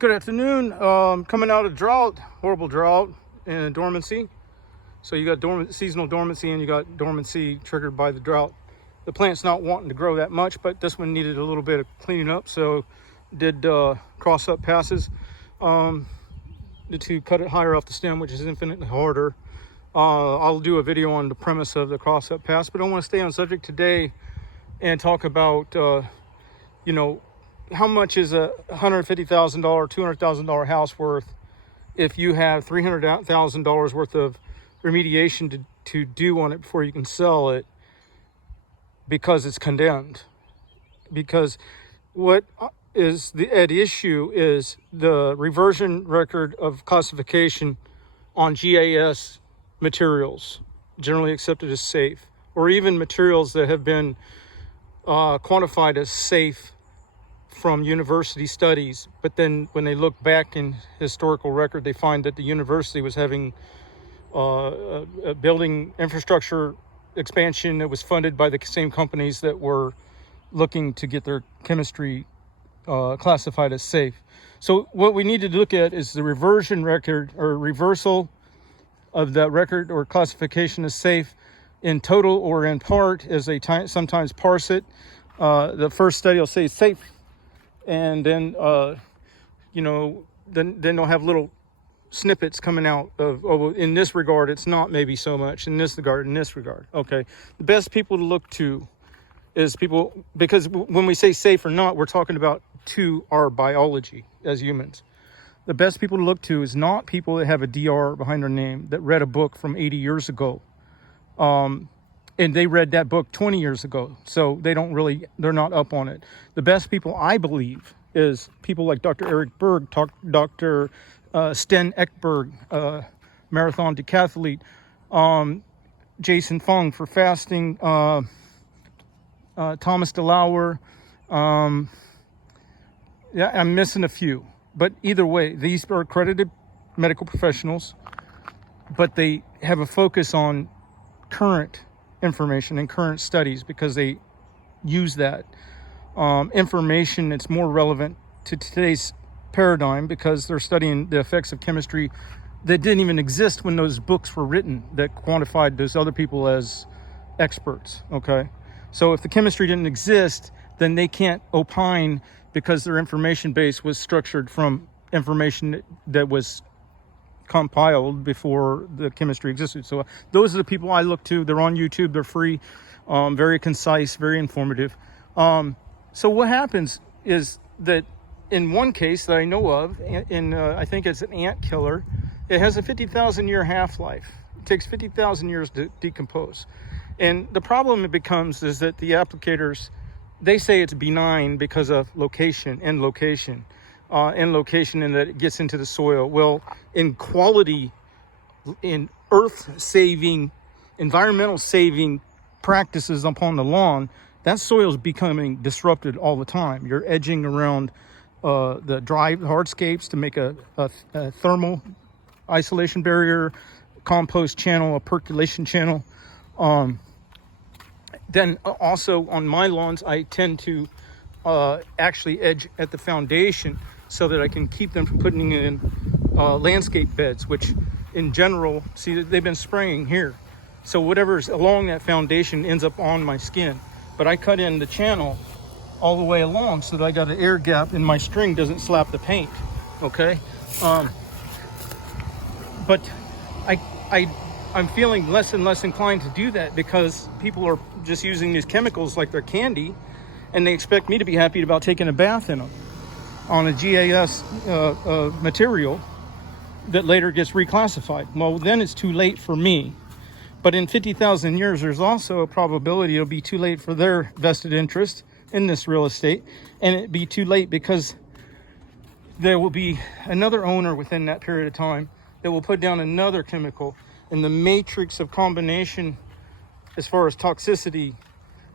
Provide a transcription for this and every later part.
Good afternoon. Coming out of drought, horrible drought and dormancy. So you got seasonal dormancy and you got dormancy triggered by the drought. The plant's not wanting to grow that much, but this one needed a little bit of cleaning up. So did cross up passes to cut it higher off the stem, which is infinitely harder. I'll do a video on the premise of the cross up pass, but I want to stay on subject today and talk about, how much is a $150,000, $200,000 house worth if you have $300,000 worth of remediation to do on it before you can sell it because it's condemned. Because what is at issue is the reversion record of classification on G.A.S. materials, generally accepted as safe, or even materials that have been quantified as safe from university studies, but then when they look back in historical record, they find that the university was having a building infrastructure expansion that was funded by the same companies that were looking to get their chemistry classified as safe. So what we need to look at is the reversion record or reversal of that record or classification as safe in total or in part, as they sometimes parse it. The first study will say safe, and then then they'll have little snippets coming out of, oh, in this regard it's not maybe so much, in this regard. Okay, the best people to look to is people, because when we say safe or not, we're talking about to our biology as humans. The best people to look to is not people that have a DR behind their name that read a book from 80 years ago. And they read that book 20 years ago, so they're not up on it. The best people, I believe, is people like Dr. Eric Berg, Dr. Sten Ekberg, marathon decathlete, Jason Fung for fasting, Thomas DeLauer. Yeah, I'm missing a few, but either way, these are accredited medical professionals, but they have a focus on current information and current studies because they use that information that's more relevant to today's paradigm, because they're studying the effects of chemistry that didn't even exist when those books were written that quantified those other people as experts. Okay, so if the chemistry didn't exist, then they can't opine because their information base was structured from information that was compiled before the chemistry existed. So those are the people I look to. They're on YouTube, they're free, very concise, very informative. So what happens is that in one case that I know of, I think it's an ant killer, it has a 50,000 year half-life. It takes 50,000 years to decompose. And the problem it becomes is that the applicators, they say it's benign because of location, and that it gets into the soil. Well, in quality, in earth-saving, environmental-saving practices upon the lawn, that soil is becoming disrupted all the time. You're edging around the dry hardscapes to make a thermal isolation barrier, compost channel, a percolation channel. Then also on my lawns, I tend to actually edge at the foundation so that I can keep them from putting in landscape beds, which in general, see, they've been spraying here. So whatever's along that foundation ends up on my skin. But I cut in the channel all the way along so that I got an air gap and my string doesn't slap the paint, okay? But I'm feeling less and less inclined to do that because people are just using these chemicals like they're candy, and they expect me to be happy about taking a bath in them on a GAS material that later gets reclassified. Well, then it's too late for me. But in 50,000 years, there's also a probability it'll be too late for their vested interest in this real estate, and it'd be too late because there will be another owner within that period of time that will put down another chemical, and the matrix of combination as far as toxicity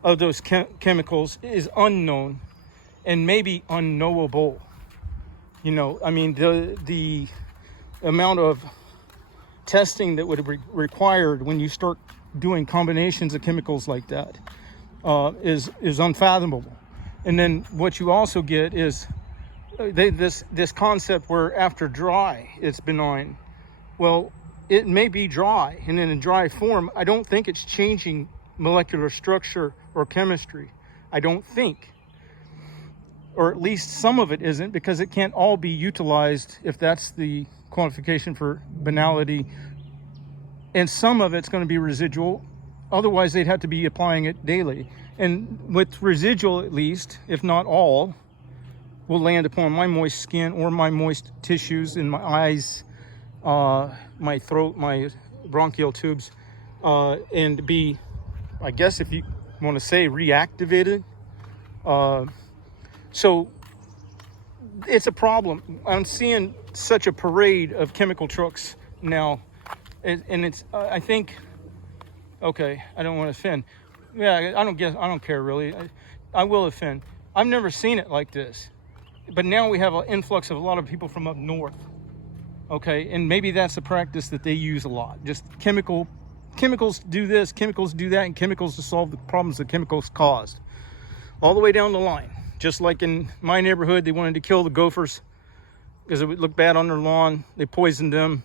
of those chemicals is unknown and maybe unknowable. I mean, the amount of testing that would be required when you start doing combinations of chemicals like that is unfathomable. And then what you also get is this concept where after dry it's benign. Well, it may be dry, and in a dry form, I don't think it's changing molecular structure or chemistry. I don't think. Or at least some of it isn't, because it can't all be utilized, if that's the qualification for banality. And some of it's going to be residual. Otherwise, they'd have to be applying it daily. And with residual, at least, if not all, will land upon my moist skin or my moist tissues in my eyes, my throat, my bronchial tubes, and be, I guess if you want to say, reactivated. So it's a problem. I'm seeing such a parade of chemical trucks now, and it's, I think, okay, I don't want to offend. Yeah, I don't care really. I will offend. I've never seen it like this, but now we have an influx of a lot of people from up north. Okay, and maybe that's a practice that they use a lot. Just chemicals do this, chemicals do that, and chemicals to solve the problems that chemicals caused, all the way down the line. Just like in my neighborhood, they wanted to kill the gophers because it would look bad on their lawn. They poisoned them.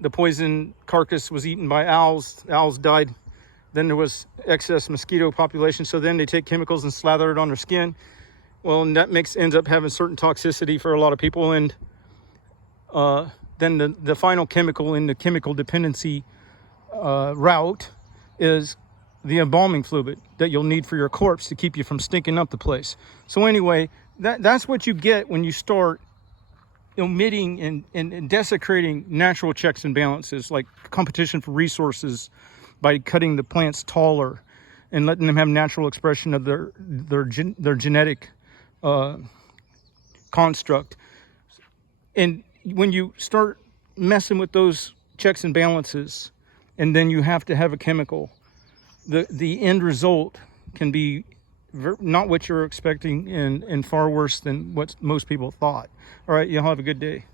The poison carcass was eaten by owls. The owls died. Then there was excess mosquito population. So then they take chemicals and slather it on their skin. Well, and that ends up having certain toxicity for a lot of people. And then the final chemical in the chemical dependency route is the embalming fluid that you'll need for your corpse to keep you from stinking up the place. So anyway, that's what you get when you start omitting and desecrating natural checks and balances, like competition for resources, by cutting the plants taller and letting them have natural expression of their genetic construct. And when you start messing with those checks and balances, and then you have to have a chemical, the end result can be not what you're expecting, and far worse than what most people thought. All right, y'all have a good day.